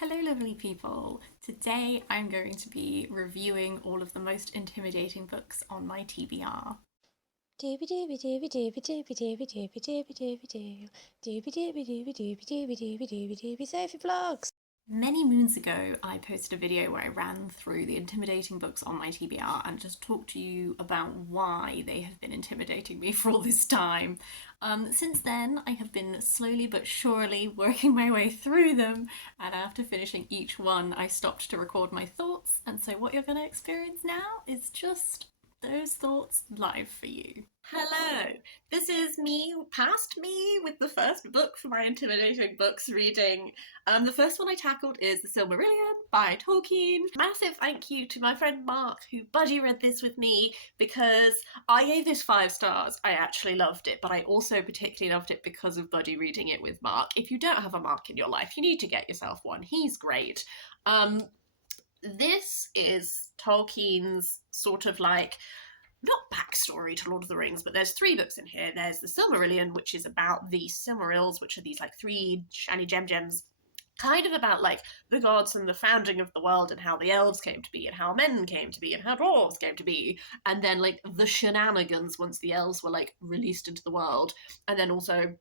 Hello, lovely people. Today I'm going to be reviewing all of the most intimidating books on my TBR. Dooby dooby dooby dooby dooby dooby dooby dooby dooby doo. Dooby dooby dooby dooby dooby dooby dooby dooby Sophie Vlogs. Many moons ago, I posted a video where I ran through the intimidating books on my TBR and just talked to you about why they have been intimidating me for all this time. Since then, I have been slowly but surely working my way through them, and after finishing each one, I stopped to record my thoughts. And so, what you're going to experience now is just those thoughts live for you. Hello, this is me, past me, with the first book for my intimidating books reading. The first one I tackled is The Silmarillion by Tolkien. Massive thank you to my friend Mark who buddy read this with me because I gave this 5 stars. I actually loved it, but I also particularly loved it because of buddy reading it with Mark. If you don't have a Mark in your life, you need to get yourself one. He's great. This is Tolkien's sort of like not backstory to Lord of the Rings, but there's 3 books in here. There's the Silmarillion, which is about the Silmarils, which are these like 3 shiny gems, kind of about like the gods and the founding of the world and how the elves came to be and how men came to be and how dwarves came to be, and then like the shenanigans once the elves were like released into the world, and then also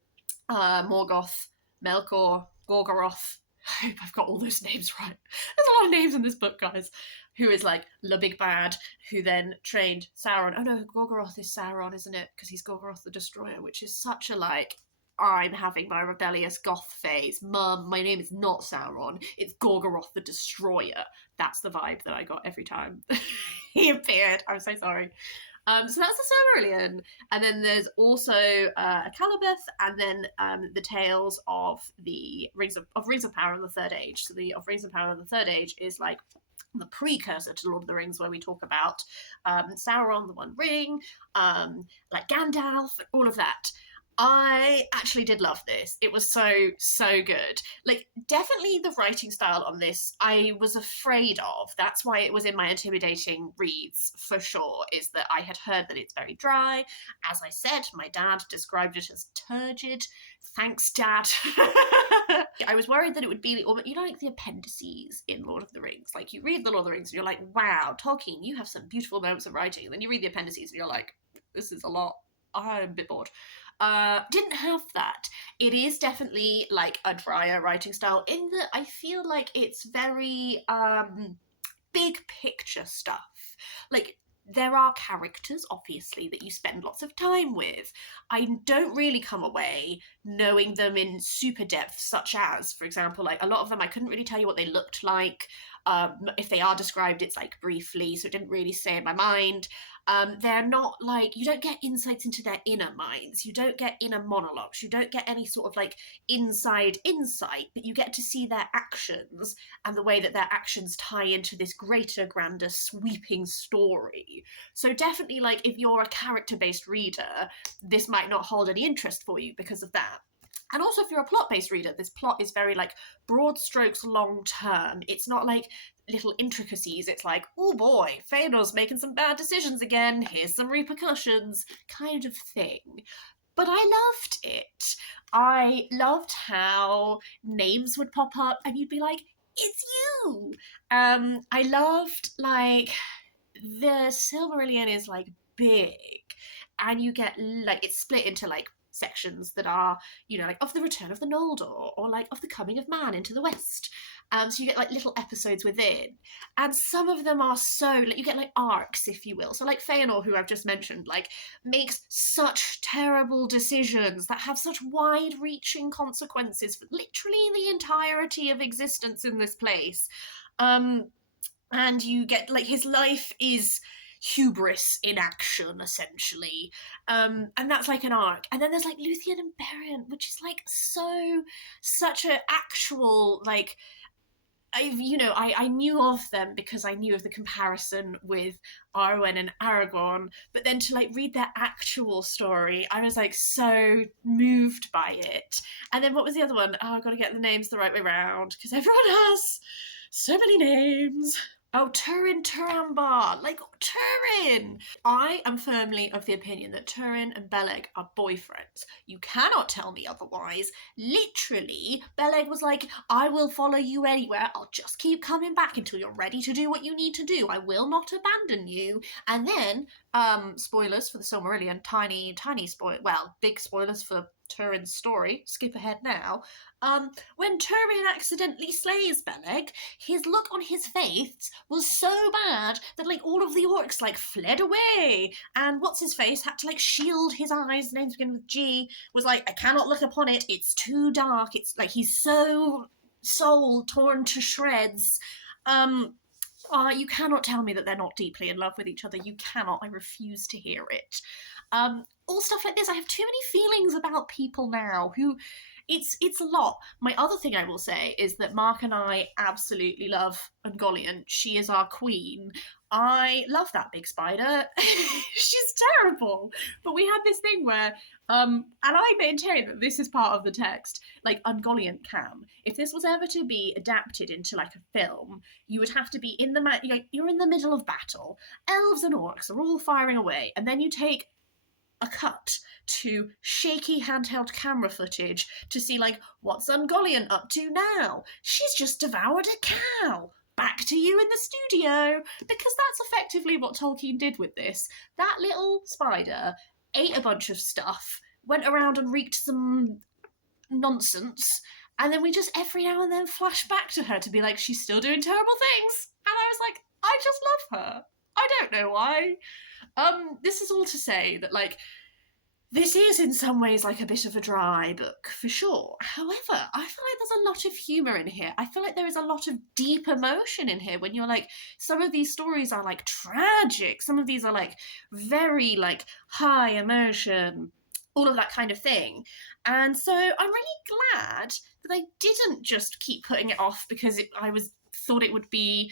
Morgoth, Melkor, Gorgoroth. I hope I've got all those names right. There's a lot of names in this book, guys. Who is like the big bad, who then trained Sauron. Oh no, Gorgoroth is Sauron, isn't it? Because he's Gorgoroth the Destroyer, which is such a like, I'm having my rebellious goth phase. Mum, my name is not Sauron. It's Gorgoroth the Destroyer. That's the vibe that I got every time he appeared. I'm so sorry. So that's the Silmarillion, and then there's also a Calibeth, and then the tales of the Rings of Power in the Third Age. So the of Rings of Power in the Third Age is like the precursor to Lord of the Rings, where we talk about Sauron, the One Ring, like Gandalf, all of that. I actually did love this. It was so good. Like, definitely the writing style on this, I was afraid of. That's why it was in my intimidating reads, for sure, is that I had heard that it's very dry. As I said, my dad described it as turgid. Thanks, Dad. I was worried that it would be, you know, like the appendices in Lord of the Rings. Like, you read the Lord of the Rings and you're like, wow, Tolkien, you have some beautiful moments of writing. And then you read the appendices and you're like, this is a lot. I'm a bit bored. Didn't have that. It is definitely like a drier writing style in that I feel like it's very big picture stuff. Like, there are characters, obviously, that you spend lots of time with. I don't really come away knowing them in super depth, such as, for example, like a lot of them I couldn't really tell you what they looked like. If they are described, it's like briefly, so it didn't really stay in my mind. They're not like, you don't get insights into their inner minds, you don't get inner monologues, you don't get any sort of like inside insight, but you get to see their actions and the way that their actions tie into this greater, grander, sweeping story. So definitely, like, if you're a character-based reader, this might not hold any interest for you because of that. And also, if you're a plot-based reader, this plot is very like broad strokes, long term. It's not like little intricacies. It's like, oh boy, Feanor's making some bad decisions again. Here's some repercussions, kind of thing. But I loved it. I loved how names would pop up and you'd be like, it's you. I loved like the Silmarillion is like big, and you get like it's split into like sections that are, you know, like of the return of the Noldor or like of the coming of man into the West. So you get like little episodes within, and some of them are so like you get like arcs, if you will. So like Feanor, who I've just mentioned, like makes such terrible decisions that have such wide-reaching consequences for literally the entirety of existence in this place. And you get like his life is hubris in action, essentially. And that's like an arc. And then there's like Luthien and Berion, which is like such an actual like I knew of them because I knew of the comparison with Arwen and Aragorn, but then to like read their actual story, I was like so moved by it. And then what was the other one? Oh, I've got to get the names the right way around because everyone has so many names. Oh, Turin Turambar! Like, Turin! I am firmly of the opinion that Turin and Beleg are boyfriends. You cannot tell me otherwise. Literally, Beleg was like, I will follow you anywhere. I'll just keep coming back until you're ready to do what you need to do. I will not abandon you. And then, spoilers for the Silmarillion, tiny spoil, well, big spoilers for Turin's story. Skip ahead now. When Turin accidentally slays Beleg, his look on his face was so bad that like all of the orcs like fled away, and what's his face had to like shield his eyes. The names begin with G. Was like, I cannot look upon it. It's too dark. It's like he's so soul torn to shreds. You cannot tell me that they're not deeply in love with each other. You cannot. I refuse to hear it. All stuff like this. I have too many feelings about people now who. It's a lot. My other thing I will say is that Mark and I absolutely love Ungoliant. She is our queen. I love that big spider. She's terrible. But we had this thing where, and I maintain that this is part of the text, like Ungoliant can. If this was ever to be adapted into like a film, you would have to be in the, you're in the middle of battle. Elves and orcs are all firing away. And then you take a cut to shaky handheld camera footage to see like what's Ungoliant up to now. She's just devoured a cow. Back to you in the studio, because that's effectively what Tolkien did with this. That little spider ate a bunch of stuff, went around and wreaked some nonsense, and then we just every now and then flash back to her to be like, she's still doing terrible things. And I was like, I just love her. I don't know why. This is all to say that, like, this is in some ways like a bit of a dry book, for sure. However, I feel like there's a lot of humour in here. I feel like there is a lot of deep emotion in here when you're like, some of these stories are like tragic, some of these are like very like high emotion, all of that kind of thing. And so I'm really glad that I didn't just keep putting it off because I thought it would be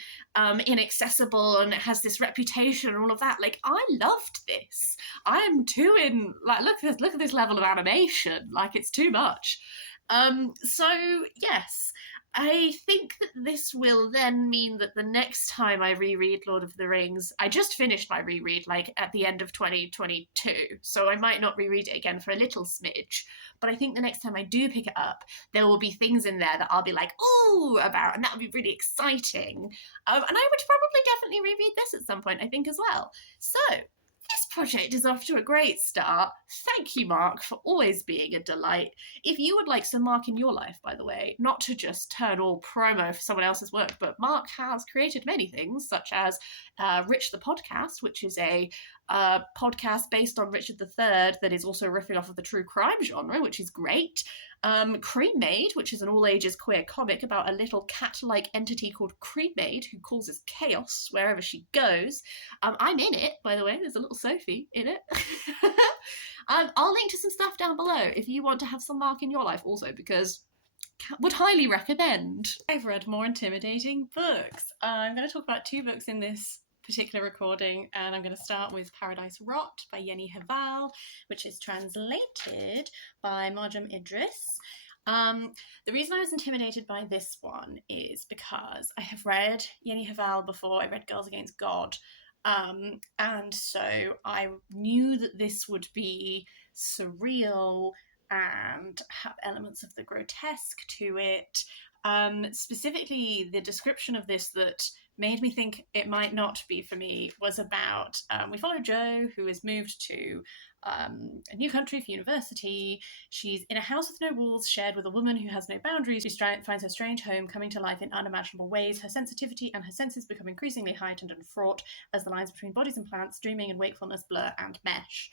inaccessible and it has this reputation and all of that. Like, I loved this. I am too in, like, look at this level of animation. Like, it's too much. So yes, I think that this will then mean that the next time I reread Lord of the Rings, I just finished my reread like at the end of 2022, so I might not reread it again for a little smidge, but I think the next time I do pick it up, there will be things in there that I'll be like, ooh, about, and that would be really exciting. And I would probably definitely reread this at some point, I think, as well. So, this project is off to a great start. Thank you, Mark, for always being a delight. If you would like some Mark in your life, by the way, not to just turn all promo for someone else's work, but Mark has created many things, such as Rich the Podcast, which is a podcast based on Richard III that is also riffing off of the true crime genre, which is great. Cream Maid, which is an all-ages queer comic about a little cat-like entity called Cream Maid who causes chaos wherever she goes. I'm in it, by the way. There's a little Sophie in it. I'll link to some stuff down below if you want to have some Mark in your life also, because would highly recommend. I've read more intimidating books. I'm going to talk about 2 books in this particular recording, and I'm going to start with Paradise Rot by Hval, which is translated by Marjam Idriss. The reason I was intimidated by this one is because I have read Hval before. I read Girls Against God, and so I knew that this would be surreal and have elements of the grotesque to it. Specifically, the description of this that made me think it might not be for me was about, we follow Jo, who has moved to a new country for university. She's in a house with no walls, shared with a woman who has no boundaries, who finds her strange home coming to life in unimaginable ways. Her sensitivity and her senses become increasingly heightened and fraught as the lines between bodies and plants, dreaming and wakefulness blur and mesh.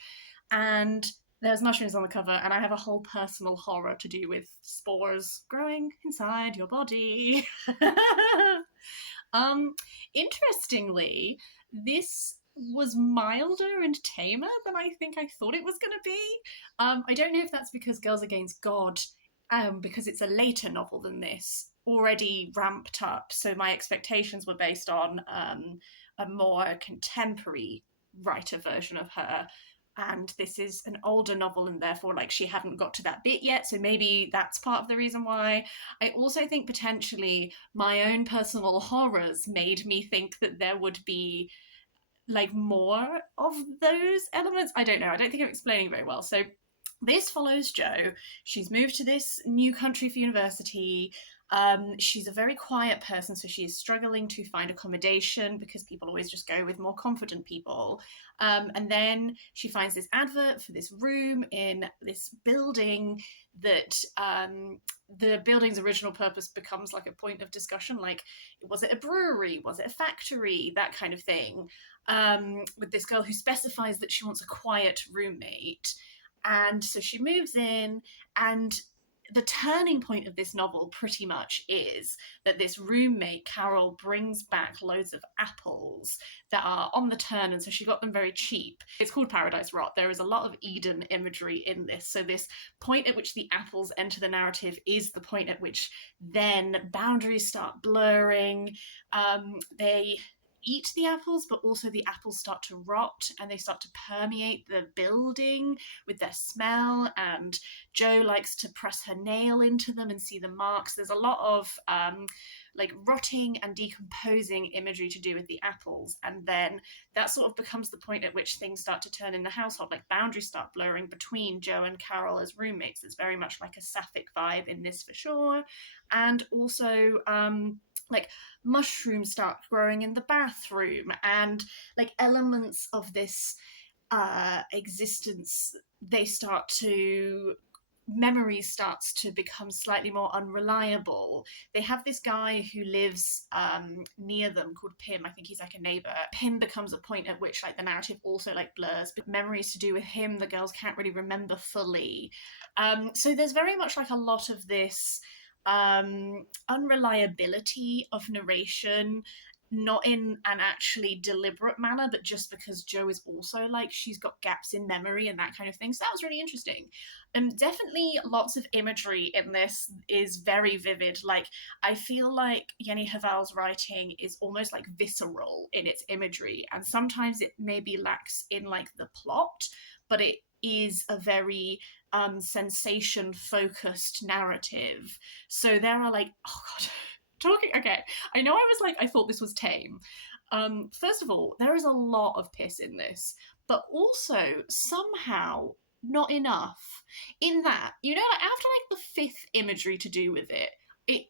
And there's mushrooms on the cover, and I have a whole personal horror to do with spores growing inside your body. Interestingly, this was milder and tamer than I think I thought it was going to be. I don't know if that's because Girls Against God, because it's a later novel than this, already ramped up, so my expectations were based on a more contemporary writer version of her. and this is an older novel, and therefore like she hadn't got to that bit yet, so maybe that's part of the reason why. I also think potentially my own personal horrors made me think that there would be like more of those elements. I don't know, I don't think I'm explaining very well. So this follows Jo. She's moved to this new country for university. She's a very quiet person, so she is struggling to find accommodation because people always just go with more confident people. And then she finds this advert for this room in this building that the building's original purpose becomes like a point of discussion. Like, was it a brewery? Was it a factory? That kind of thing. With this girl who specifies that she wants a quiet roommate. And so she moves in, and the turning point of this novel pretty much is that this roommate, Carol, brings back loads of apples that are on the turn, and so she got them very cheap. It's called Paradise Rot. There is a lot of Eden imagery in this. So this point at which the apples enter the narrative is the point at which then boundaries start blurring. They eat the apples, but also the apples start to rot and they start to permeate the building with their smell, and Jo likes to press her nail into them and see the marks. There's a lot of like rotting and decomposing imagery to do with the apples, and then that sort of becomes the point at which things start to turn in the household, like boundaries start blurring between Jo and Carol as roommates. It's very much like a sapphic vibe in this for sure. And also like mushrooms start growing in the bathroom, and like elements of this existence, they start to memory starts to become slightly more unreliable. They have this guy who lives near them called Pim. I think he's like a neighbor. Pim becomes a point at which like the narrative also like blurs, but memories to do with him the girls can't really remember fully. So there's very much like a lot of this unreliability of narration, not in an actually deliberate manner, but just because Jo is also like, she's got gaps in memory and that kind of thing. So that was really interesting. Definitely lots of imagery in this is very vivid. Like, I feel like Jenny Hval's writing is almost like visceral in its imagery, and sometimes it maybe lacks in like the plot, but it is a very sensation focused narrative. So there are like, oh god, okay, I know I was like, I thought this was tame. First of all, there is a lot of piss in this, but also somehow not enough, in that, you know, like after like the fifth imagery to do with it,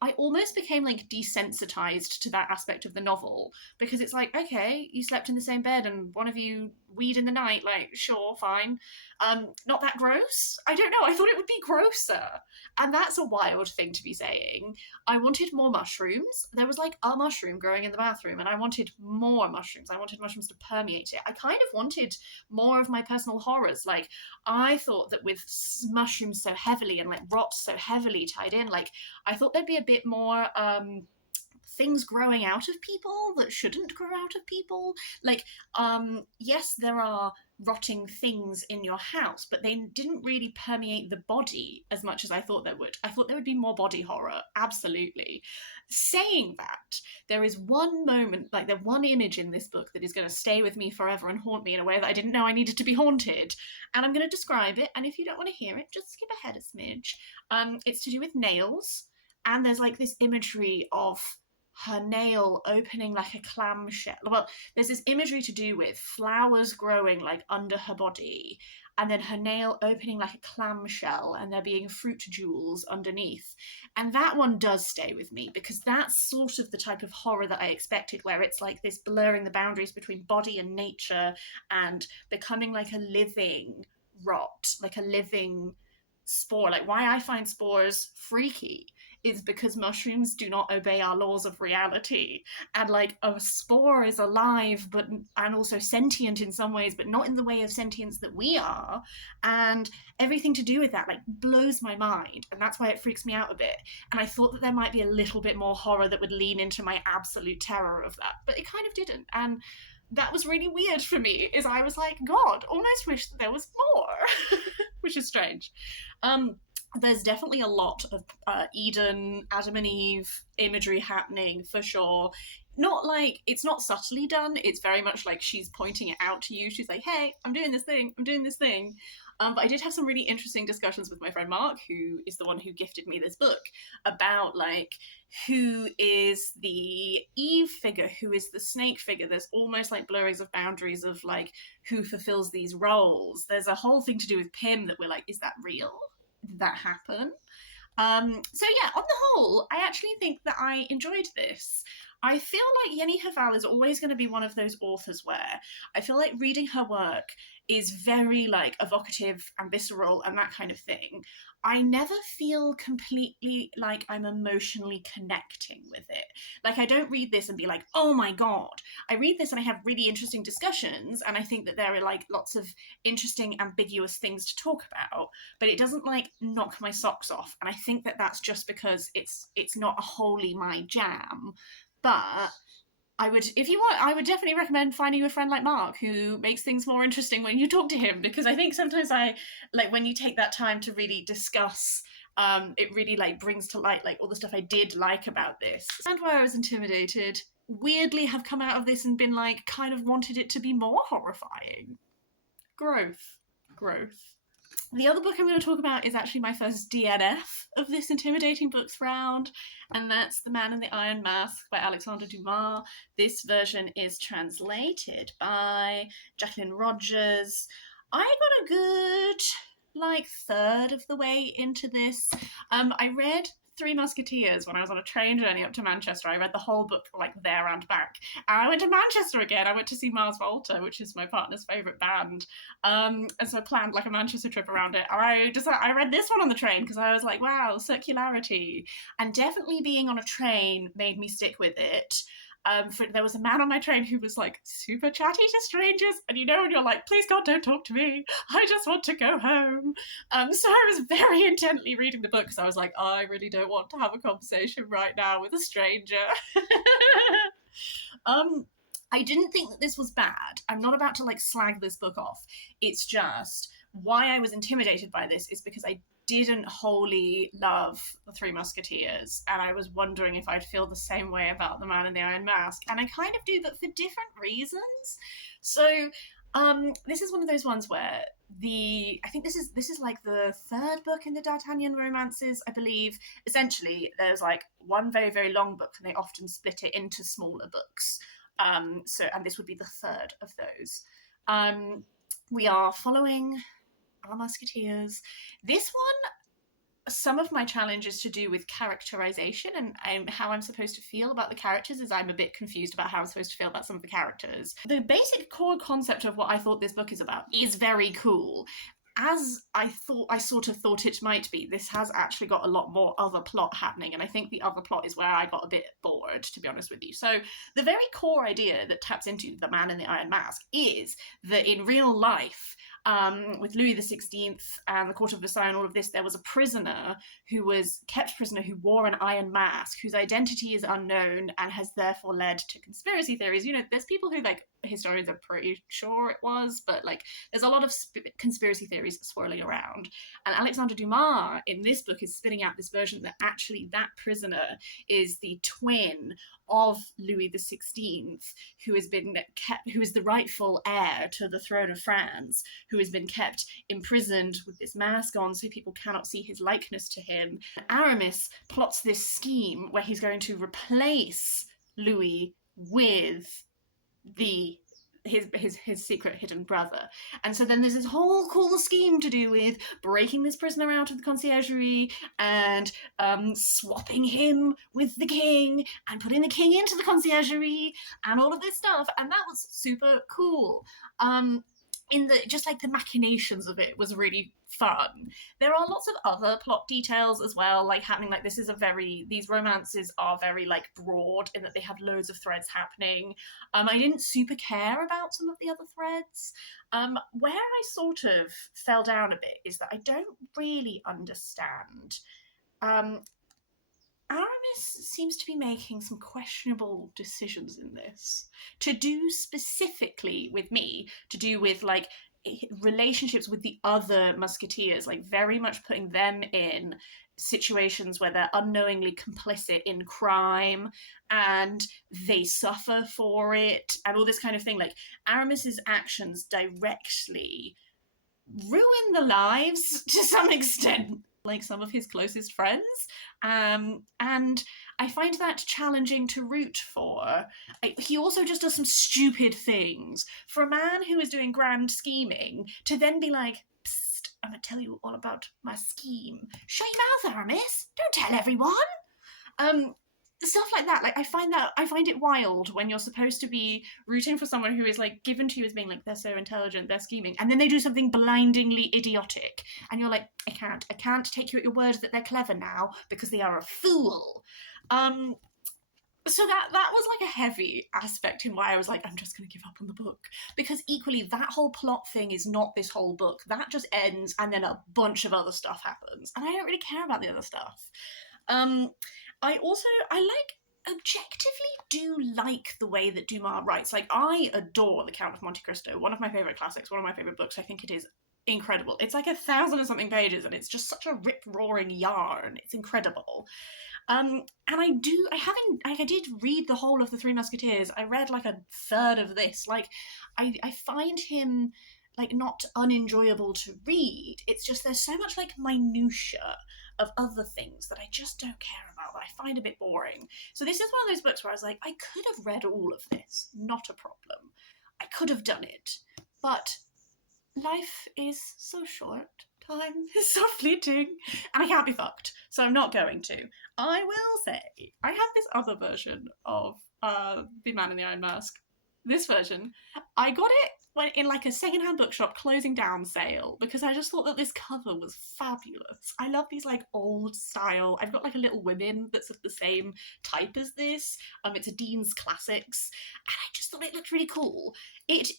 I almost became like desensitized to that aspect of the novel, because it's like, okay, you slept in the same bed and one of you weed in the night, like, sure, fine. Not that gross? I don't know, I thought it would be grosser. And that's a wild thing to be saying. I wanted more mushrooms. There was like a mushroom growing in the bathroom, and I wanted more mushrooms. I wanted mushrooms to permeate it. I kind of wanted more of my personal horrors. Like, I thought that with mushrooms so heavily and like rot so heavily tied in, like, I thought there'd be a bit more things growing out of people that shouldn't grow out of people. Like, yes, there are rotting things in your house, but they didn't really permeate the body as much as I thought there would. I thought there would be more body horror, absolutely. Saying that, there is one moment, like the one image in this book that is going to stay with me forever and haunt me in a way that I didn't know I needed to be haunted. And I'm going to describe it, and if you don't want to hear it, just skip ahead a smidge. It's to do with nails, and there's like this imagery of her nail opening like a clamshell. Well, there's this imagery to do with flowers growing like under her body, and then her nail opening like a clamshell, and there being fruit jewels underneath. And that one does stay with me, because that's sort of the type of horror that I expected, where it's like this blurring the boundaries between body and nature and becoming like a living rot, like a living spore. Like, why I find spores freaky is because mushrooms do not obey our laws of reality, and like a spore is alive but and also sentient in some ways, but not in the way of sentience that we are, and everything to do with that like blows my mind, and that's why it freaks me out a bit. And I thought that there might be a little bit more horror that would lean into my absolute terror of that, but it kind of didn't. And that was really weird for me, is I was like, god, almost wish that there was more which is strange. there's definitely a lot of Eden, Adam and Eve imagery happening for sure. Not like, it's not subtly done, it's very much like she's pointing it out to you. She's like, hey, I'm doing this thing, I'm doing this thing. But I did have some really interesting discussions with my friend Mark, who is the one who gifted me this book, about like who is the Eve figure, who is the snake figure. There's almost like blurrings of boundaries of like who fulfills these roles. There's a whole thing to do with Pym that we're like, is that real? Did that happen? So yeah, on the whole, I actually think that I enjoyed this. I feel like Yenny Hval is always going to be one of those authors where I feel like reading her work is very like evocative and visceral and that kind of thing. I never feel completely like I'm emotionally connecting with it. Like, I don't read this and be like, oh my God. I read this and I have really interesting discussions, and I think that there are like lots of interesting, ambiguous things to talk about, but it doesn't like knock my socks off. And I think that that's just because it's not wholly my jam. But I would, if you want, I would definitely recommend finding a friend like Mark who makes things more interesting when you talk to him, because I think sometimes I like when you take that time to really discuss, it really like brings to light like all the stuff I did like about this. And where I was intimidated, weirdly have come out of this and been like kind of wanted it to be more horrifying. Growth. The other book I'm going to talk about is actually my first DNF of this intimidating books round, and that's The Man in the Iron Mask by Alexandre Dumas. This version is translated by Jacqueline Rogers. I got a good, like, third of the way into this. I read Three Musketeers when I was on a train journey up to Manchester. I read the whole book like there and back. And I went to Manchester again. I went to see Mars Volta, which is my partner's favourite band. And so I planned like a Manchester trip around it. I read this one on the train because I was like, wow, circularity. And definitely being on a train made me stick with it. There was a man on my train who was like super chatty to strangers, and you know when you're like, please God, don't talk to me, I just want to go home. So I was very intently reading the book because I was like, I really don't want to have a conversation right now with a stranger. I didn't think that this was bad. I'm not about to like slag this book off. It's just why I was intimidated by this is because I didn't wholly love The Three Musketeers, and I was wondering if I'd feel the same way about The Man in the Iron Mask, and I kind of do, but for different reasons. So this is one of those ones where I think this is like the third book in the D'Artagnan romances, I believe. Essentially, there's like one very, very long book, and they often split it into smaller books. And this would be the third of those. We are following our musketeers. This one, some of my challenge is to do with characterization and how I'm supposed to feel about the characters, is I'm a bit confused about how I'm supposed to feel about some of the characters. The basic core concept of what I thought this book is about is very cool. As I sort of thought it might be, this has actually got a lot more other plot happening, and I think the other plot is where I got a bit bored, to be honest with you. So the very core idea that taps into The Man in the Iron Mask is that in real life, with Louis XVI and the Court of Versailles and all of this, there was a prisoner who was kept prisoner who wore an iron mask, whose identity is unknown and has therefore led to conspiracy theories. You know, there's people who, like, historians are pretty sure it was, but, like, there's a lot of conspiracy theories swirling around. And Alexandre Dumas, in this book, is spinning out this version that actually that prisoner is the twin of Louis XVI, who has been kept, who is the rightful heir to the throne of France, who has been kept imprisoned with this mask on so people cannot see his likeness to him. Aramis plots this scheme where he's going to replace Louis with his secret hidden brother. And so then there's this whole cool scheme to do with breaking this prisoner out of the conciergerie and swapping him with the king and putting the king into the conciergerie and all of this stuff. And that was super cool. Just like the machinations of it was really fun. There are lots of other plot details as well, like happening. Like these romances are very like broad in that they have loads of threads happening. I didn't super care about some of the other threads. Where I sort of fell down a bit is that I don't really understand. Aramis seems to be making some questionable decisions in this. To do specifically with me, to do with like relationships with the other musketeers, like very much putting them in situations where they're unknowingly complicit in crime and they suffer for it and all this kind of thing. Like Aramis's actions directly ruin the lives to some extent, like some of his closest friends. And I find that challenging to root for. He also just does some stupid things. For a man who is doing grand scheming to then be like, "Psst, I'm going to tell you all about my scheme. Shut your mouth, Aramis. Don't tell everyone." Stuff like that, like I find it wild when you're supposed to be rooting for someone who is like given to you as being like, they're so intelligent, they're scheming, and then they do something blindingly idiotic and you're like, I can't take you at your word that they're clever now because they are a fool. So that was like a heavy aspect in why I was like, I'm just going to give up on the book, because equally that whole plot thing is not this whole book. That just ends and then a bunch of other stuff happens and I don't really care about the other stuff. I objectively do like the way that Dumas writes. Like, I adore The Count of Monte Cristo, one of my favourite classics, one of my favourite books. I think it is incredible. It's like 1,000 and something pages and it's just such a rip-roaring yarn. It's incredible. And I did read the whole of The Three Musketeers. I read like a third of this. Like, I find him like not unenjoyable to read. It's just there's so much like minutia of other things that I just don't care about, that I find a bit boring. So this is one of those books where I was like, I could have read all of this, not a problem. I could have done it. But life is so short, time is so fleeting, and I can't be fucked, so I'm not going to. I will say, I have this other version of The Man in the Iron Mask. This version, I got it when in like a secondhand bookshop closing down sale because I just thought that this cover was fabulous. I love these like old style. I've got like a Little Women that's of the same type as this. It's a Dean's Classics, and I just thought it looked really cool. It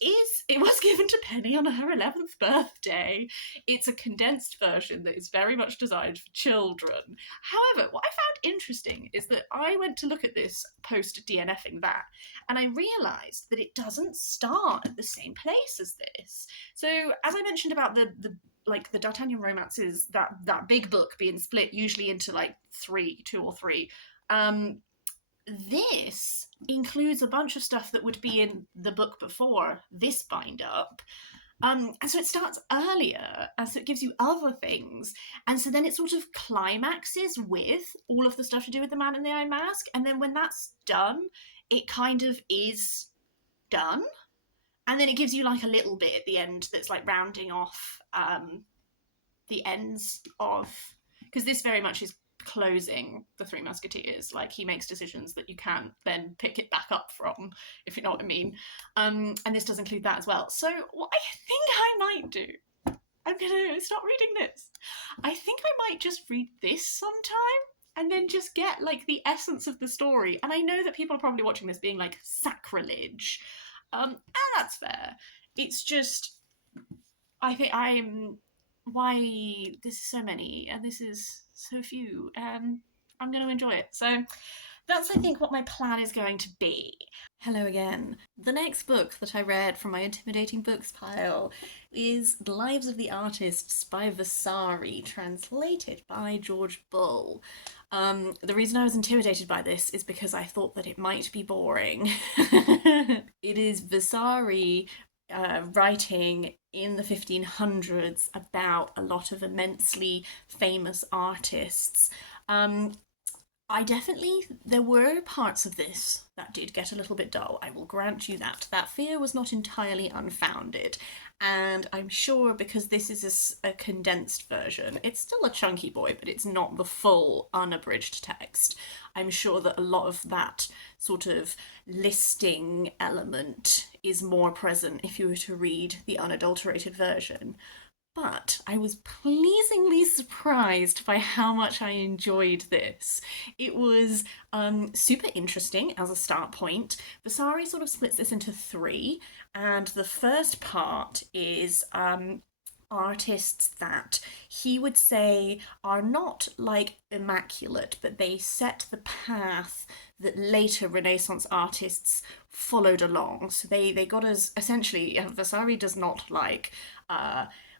was given to Penny on her 11th birthday. It's a condensed version that is very much designed for children. However, what I found interesting is that I went to look at this post DNFing that, and I realised that it doesn't start at the same place as this. So, as I mentioned about the D'Artagnan romances, that big book being split usually into like two or three. This includes a bunch of stuff that would be in the book before this bind up. And so it starts earlier, and so it gives you other things. And so then it sort of climaxes with all of the stuff to do with the Man in the Iron Mask. And then when that's done, it kind of is done. And then it gives you like a little bit at the end that's like rounding off the ends of... Because this very much is closing The Three Musketeers. Like, he makes decisions that you can't then pick it back up from, if you know what I mean. And this does include that as well. So what I think I might do, I'm gonna stop reading this. I think I might just read this sometime and then just get like the essence of the story. And I know that people are probably watching this being like, sacrilege. And that's fair. It's just, I think why there's so many and this is so few. I'm going to enjoy it. So that's, I think, what my plan is going to be. Hello again. The next book that I read from my intimidating books pile is The Lives of the Artists by Vasari, translated by George Bull. The reason I was intimidated by this is because I thought that it might be boring. It is Vasari writing in the 1500s about a lot of immensely famous artists. There were parts of this that did get a little bit dull, I will grant you that. That fear was not entirely unfounded, and I'm sure because this is a condensed version, it's still a chunky boy, but it's not the full unabridged text. I'm sure that a lot of that sort of listing element is more present if you were to read the unadulterated version. But I was pleasingly surprised by how much I enjoyed this. It was super interesting as a start point. Vasari sort of splits this into three, and the first part is artists that he would say are not like immaculate, but they set the path that later Renaissance artists followed along. So they got us essentially. Vasari does not like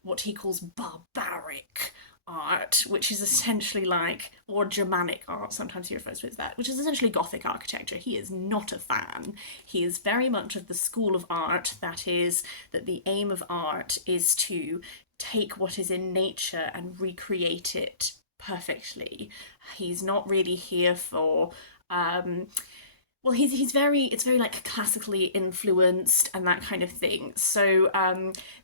what he calls barbaric art, which is essentially like, or Germanic art, sometimes he refers to it as that, which is essentially Gothic architecture. He is not a fan. He is very much of the school of art that is, that the aim of art is to take what is in nature and recreate it perfectly. He's not really here for well, he's very, it's very like classically influenced and that kind of thing. So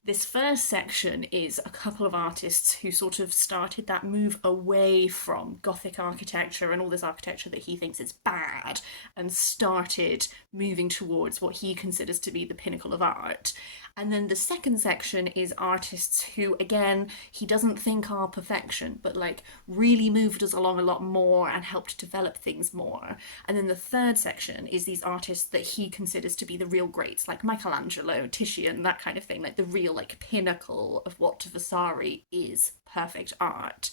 this first section is a couple of artists who sort of started that move away from Gothic architecture and all this architecture that he thinks is bad, and started moving towards what he considers to be the pinnacle of art. And then the second section is artists who, again, he doesn't think are perfection, but like really moved us along a lot more and helped develop things more. And then the third section is these artists that he considers to be the real greats, like Michelangelo, Titian, that kind of thing, like the real like pinnacle of what to Vasari is perfect art.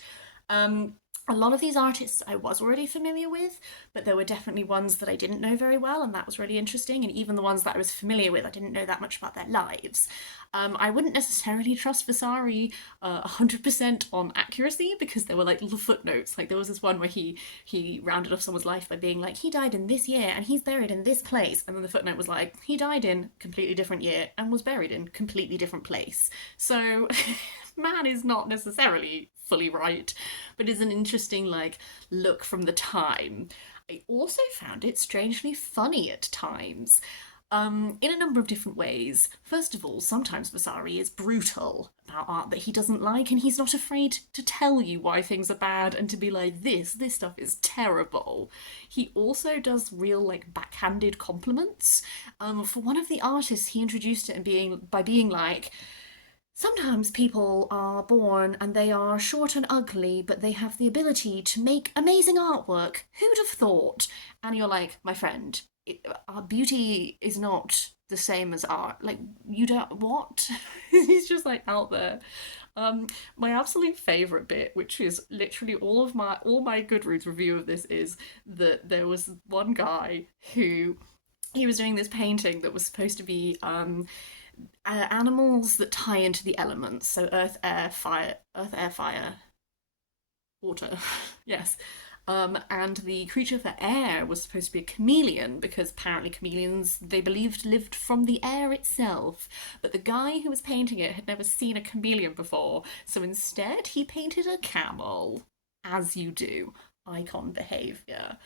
A lot of these artists I was already familiar with, but there were definitely ones that I didn't know very well, and that was really interesting. And even the ones that I was familiar with, I didn't know that much about their lives. I wouldn't necessarily trust Vasari 100% on accuracy, because there were like little footnotes. Like there was this one where he rounded off someone's life by being like, he died in this year and he's buried in this place, and then the footnote was like, he died in completely different year and was buried in completely different place. So man is not necessarily fully right, but is an interesting like look from the time. I also found it strangely funny at times, in a number of different ways. First of all, sometimes Vasari is brutal about art that he doesn't like, and he's not afraid to tell you why things are bad and to be like, this stuff is terrible. He also does real like backhanded compliments. For one of the artists, he introduced it by being like, sometimes people are born and they are short and ugly, but they have the ability to make amazing artwork. Who'd have thought? And you're like, my friend, our beauty is not the same as art. Like, you don't, what? He's just like out there. My absolute favourite bit, which is literally all my Goodreads review of this, is that there was one guy who, he was doing this painting that was supposed to be animals that tie into the elements, so earth, air, fire, water. Yes. And the creature for air was supposed to be a chameleon, because apparently chameleons, they believed, lived from the air itself. But the guy who was painting it had never seen a chameleon before, so instead he painted a camel. As you do. Icon behaviour.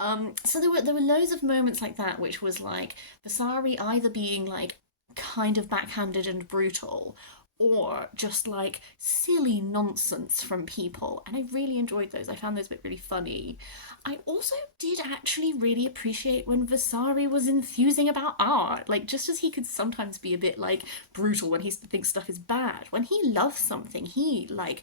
So there were loads of moments like that, which was like Vasari either being like kind of backhanded and brutal, or just like silly nonsense from people, and I really enjoyed those. I found those a bit really funny. I also did actually really appreciate when Vasari was enthusing about art, like just as he could sometimes be a bit like brutal when he thinks stuff is bad. When he loves something, he like,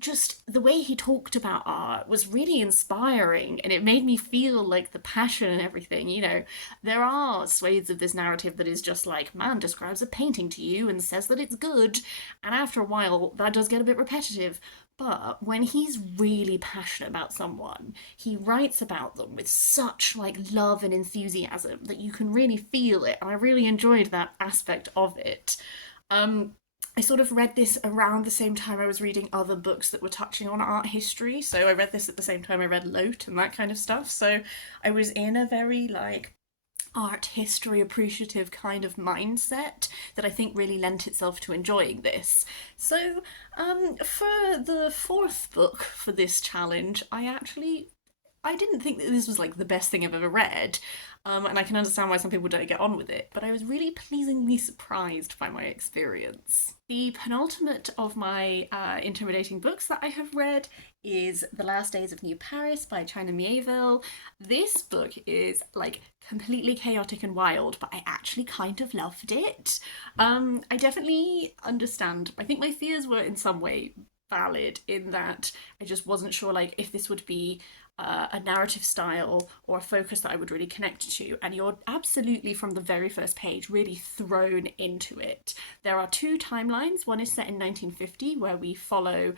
just the way he talked about art was really inspiring, and it made me feel like the passion and everything. You know, there are swathes of this narrative that is just like, man describes a painting to you and says that it's good, and after a while that does get a bit repetitive. But when he's really passionate about someone, he writes about them with such like love and enthusiasm that you can really feel it, and I really enjoyed that aspect of it. I sort of read this around the same time I was reading other books that were touching on art history. So I read this at the same time I read Lote and that kind of stuff. So I was in a very like art history appreciative kind of mindset that I think really lent itself to enjoying this. So for the fourth book for this challenge, I didn't think that this was like the best thing I've ever read, and I can understand why some people don't get on with it, but I was really pleasingly surprised by my experience. The penultimate of my intimidating books that I have read is The Last Days of New Paris by China Mieville. This book is like completely chaotic and wild, but I actually kind of loved it. I definitely understand. I think my fears were in some way valid, in that I just wasn't sure like if this would be a narrative style or a focus that I would really connect to, and you're absolutely from the very first page really thrown into it. There are two timelines. One is set in 1950, where we follow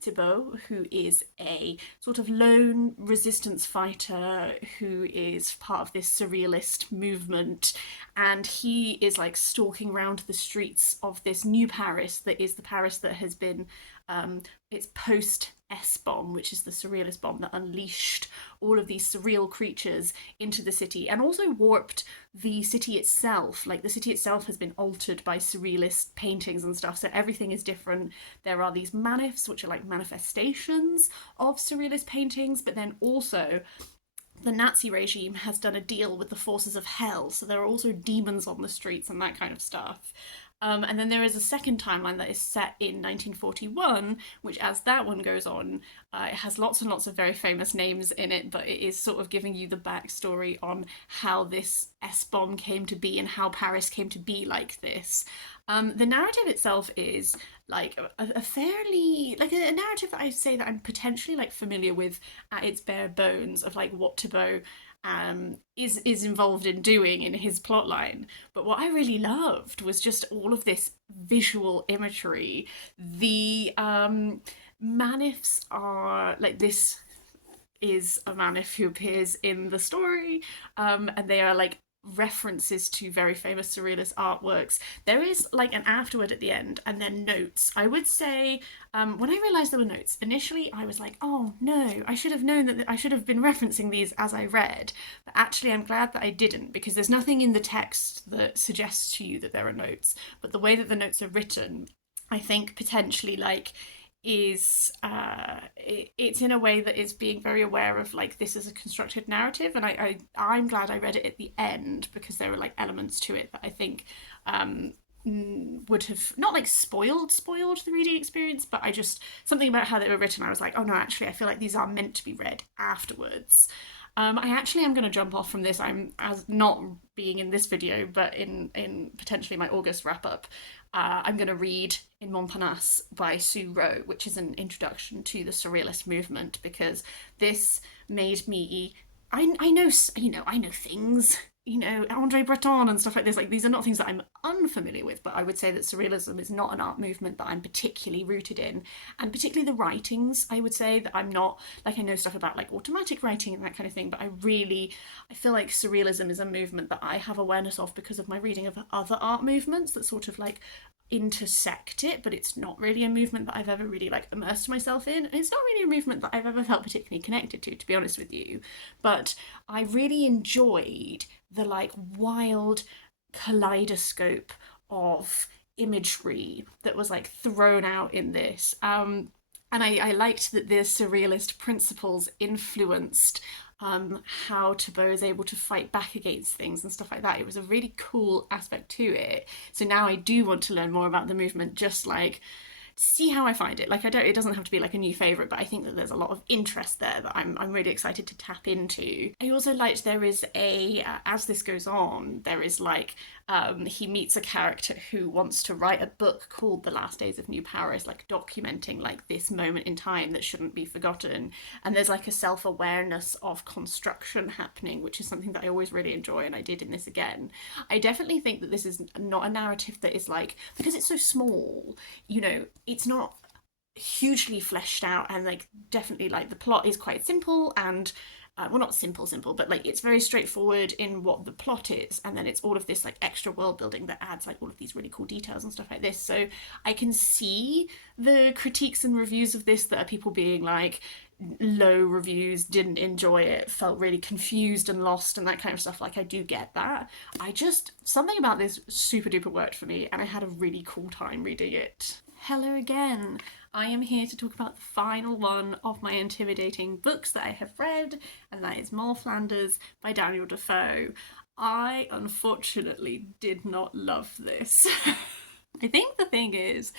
Thibaut, who is a sort of lone resistance fighter who is part of this surrealist movement, and he is like stalking around the streets of this new Paris that is the Paris that has been it's post S-bomb, which is the surrealist bomb that unleashed all of these surreal creatures into the city and also warped the city itself. Like, the city itself has been altered by surrealist paintings and stuff, so everything is different. There are these manifs, which are like manifestations of surrealist paintings, but then also the Nazi regime has done a deal with the forces of hell, so there are also demons on the streets and that kind of stuff. And then there is a second timeline that is set in 1941, which, as that one goes on, it has lots and lots of very famous names in it, but it is sort of giving you the backstory on how this S-bomb came to be and how Paris came to be like this. The narrative itself is like a fairly, like a narrative that I say that I'm potentially like familiar with at its bare bones, of like what Thibaut is involved in doing in his plotline. But what I really loved was just all of this visual imagery. The manifs are like, this is a manif who appears in the story, and they are like references to very famous surrealist artworks. There is like an afterword at the end and then notes. I would say when I realised there were notes, initially I was like, oh no, I should have known that I should have been referencing these as I read. But actually I'm glad that I didn't, because there's nothing in the text that suggests to you that there are notes. But the way that the notes are written, I think potentially like is it's in a way that is being very aware of like, this is a constructed narrative, and I'm glad I read it at the end, because there were like elements to it that I think would have not like spoiled the reading experience, but I just, something about how they were written, I was like, oh no, actually I feel like these are meant to be read afterwards. I actually am going to jump off from this. I'm, as not being in this video, but in potentially my August wrap up, I'm going to read In Montparnasse by Sue Rowe, which is an introduction to the surrealist movement, because this made me, I know, you know, I know things, you know, Andre Breton and stuff like this. Like, these are not things that I'm unfamiliar with, but I would say that surrealism is not an art movement that I'm particularly rooted in, and particularly the writings. I would say that I'm not, like, I know stuff about like automatic writing and that kind of thing, but I feel like surrealism is a movement that I have awareness of because of my reading of other art movements that sort of like intersect it, but it's not really a movement that I've ever really like immersed myself in, and it's not really a movement that I've ever felt particularly connected to be honest with you. But I really enjoyed the like wild kaleidoscope of imagery that was like thrown out in this, and I liked that the surrealist principles influenced how Thibaut is able to fight back against things and stuff like that. It was a really cool aspect to it. So now I do want to learn more about the movement, just like see how I find it. Like, it doesn't have to be like a new favourite, but I think that there's a lot of interest there that I'm really excited to tap into. I also liked there is as this goes on, there is like, he meets a character who wants to write a book called The Last Days of New Paris, like documenting like this moment in time that shouldn't be forgotten. And there's like a self-awareness of construction happening, which is something that I always really enjoy, and I did in this again. I definitely think that this is not a narrative that is like, because it's so small, you know, it's not hugely fleshed out, and like definitely like the plot is quite simple, and well, not simple, but like it's very straightforward in what the plot is, and then it's all of this like extra world building that adds like all of these really cool details and stuff like this. So I can see the critiques and reviews of this that are people being like, low reviews, didn't enjoy it, felt really confused and lost and that kind of stuff. Like, I do get that. Something about this super duper worked for me, and I had a really cool time reading it. Hello again. I am here to talk about the final one of my intimidating books that I have read, and that is Moll Flanders by Daniel Defoe. I unfortunately did not love this. I think the thing is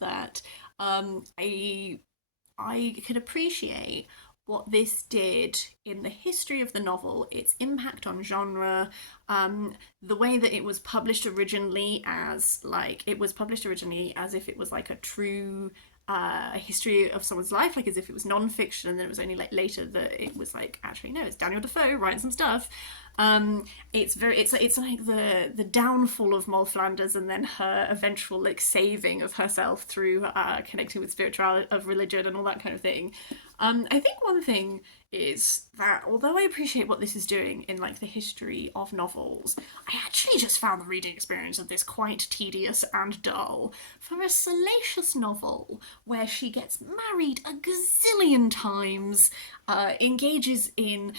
that I can appreciate what this did in the history of the novel, its impact on genre, the way that it was published originally as if it was like a true a history of someone's life, like as if it was non-fiction, and then it was only like later that it was like, actually no, it's Daniel Defoe writing some stuff. It's like the downfall of Moll Flanders, and then her eventual like saving of herself through connecting with spirituality of religion and all that kind of thing. I think one thing is that although I appreciate what this is doing in like the history of novels, I actually just found the reading experience of this quite tedious and dull. For a salacious novel where she gets married a gazillion times, engages in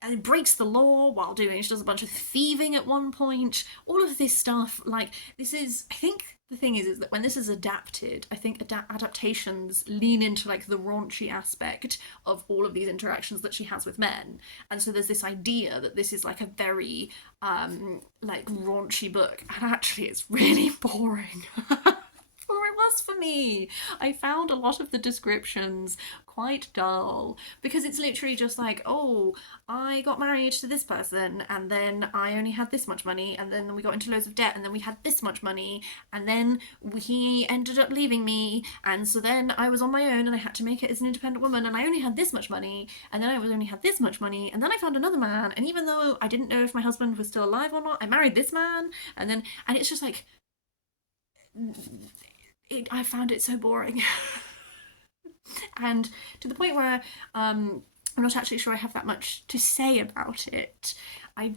and breaks the law while doing, she does a bunch of thieving at one point, all of this stuff, like, this is, I think the thing is that when this is adapted, I think adaptations lean into like the raunchy aspect of all of these interactions that she has with men, and so there's this idea that this is like a very like raunchy book, and actually it's really boring. Or it was for me. I found a lot of the descriptions quite dull, because it's literally just like, oh, I got married to this person, and then I only had this much money, and then we got into loads of debt, and then we had this much money, and then he ended up leaving me, and so then I was on my own and I had to make it as an independent woman, and I only had this much money, and then I only had this much money, and then I found another man, and even though I didn't know if my husband was still alive or not, I married this man, and it's just like, I found it so boring. And to the point where I'm not actually sure I have that much to say about it. I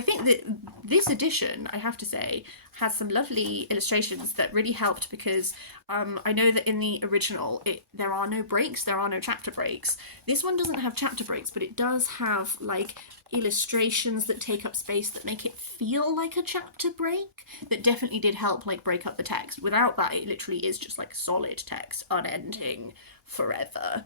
think that this edition, I have to say, has some lovely illustrations that really helped, because I know that in the original there are no breaks, there are no chapter breaks. This one doesn't have chapter breaks, but it does have like illustrations that take up space that make it feel like a chapter break, that definitely did help like break up the text. Without that, it literally is just like solid text, unending, forever.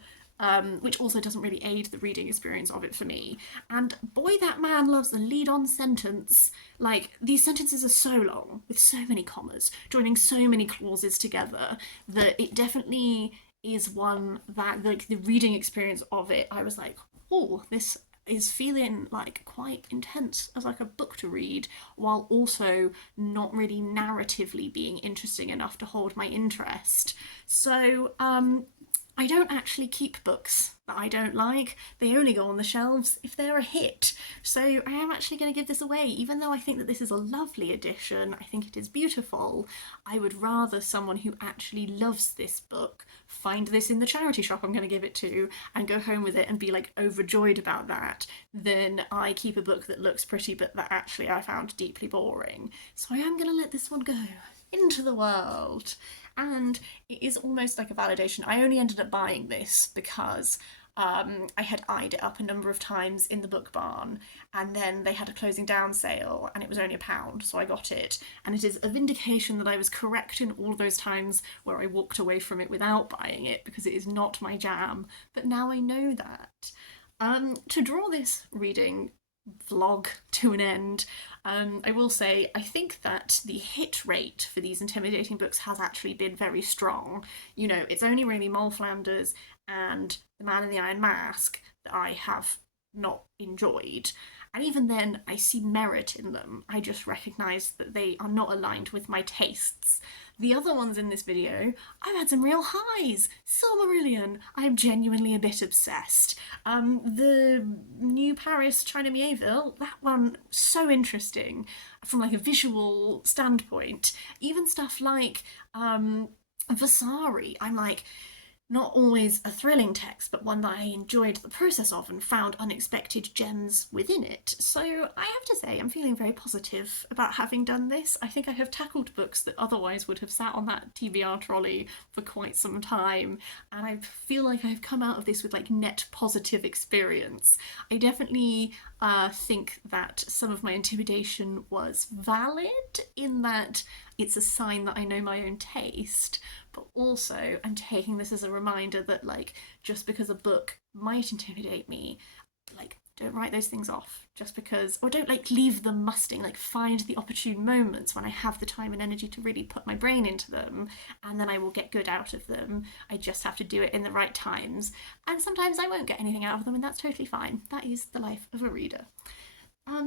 Which also doesn't really aid the reading experience of it for me. And boy, that man loves a lead-on sentence. Like, these sentences are so long, with so many commas, joining so many clauses together, that it definitely is one that, like, the reading experience of it, I was like, oh, this is feeling like quite intense as like a book to read, while also not really narratively being interesting enough to hold my interest. So, I don't actually keep books that I don't like. They only go on the shelves if they're a hit. So I am actually going to give this away, even though I think that this is a lovely edition. I think it is beautiful. I would rather someone who actually loves this book find this in the charity shop I'm going to give it to and go home with it and be like overjoyed about that, than I keep a book that looks pretty but that actually I found deeply boring. So I am going to let this one go into the world. And it is almost like a validation. I only ended up buying this because I had eyed it up a number of times in the book barn, and then they had a closing down sale and it was only £1, so I got it. And it is a vindication that I was correct in all those times where I walked away from it without buying it, because it is not my jam. But now I know that. To draw this reading vlog to an end, I will say I think that the hit rate for these intimidating books has actually been very strong. You know, it's only really Moll Flanders and The Man in the Iron Mask that I have not enjoyed. And even then, I see merit in them. I just recognise that they are not aligned with my tastes. The other ones in this video, I've had some real highs. Silmarillion, I'm genuinely a bit obsessed. The New Paris China Mieville, that one, so interesting from like a visual standpoint. Even stuff like Vasari, I'm like, not always a thrilling text, but one that I enjoyed the process of and found unexpected gems within it. So I have to say I'm feeling very positive about having done this. I think I have tackled books that otherwise would have sat on that TBR trolley for quite some time, and I feel like I've come out of this with like net positive experience. I definitely think that some of my intimidation was valid, in that it's a sign that I know my own taste, but also I'm taking this as a reminder that like, just because a book might intimidate me, like, don't write those things off just because, or don't like leave them musting. Like, find the opportune moments when I have the time and energy to really put my brain into them, and then I will get good out of them. I just have to do it in the right times, and sometimes I won't get anything out of them, and that's totally fine. That is the life of a reader.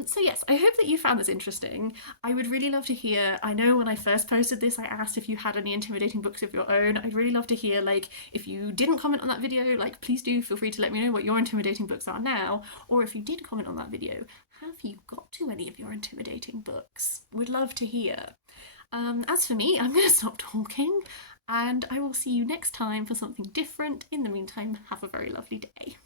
So yes, I hope that you found this interesting. I would really love to hear. I know when I first posted this, I asked if you had any intimidating books of your own. I'd really love to hear, like, if you didn't comment on that video, like, please do feel free to let me know what your intimidating books are now. Or if you did comment on that video, have you got to any of your intimidating books? Would love to hear. As for me, I'm going to stop talking, and I will see you next time for something different. In the meantime, have a very lovely day.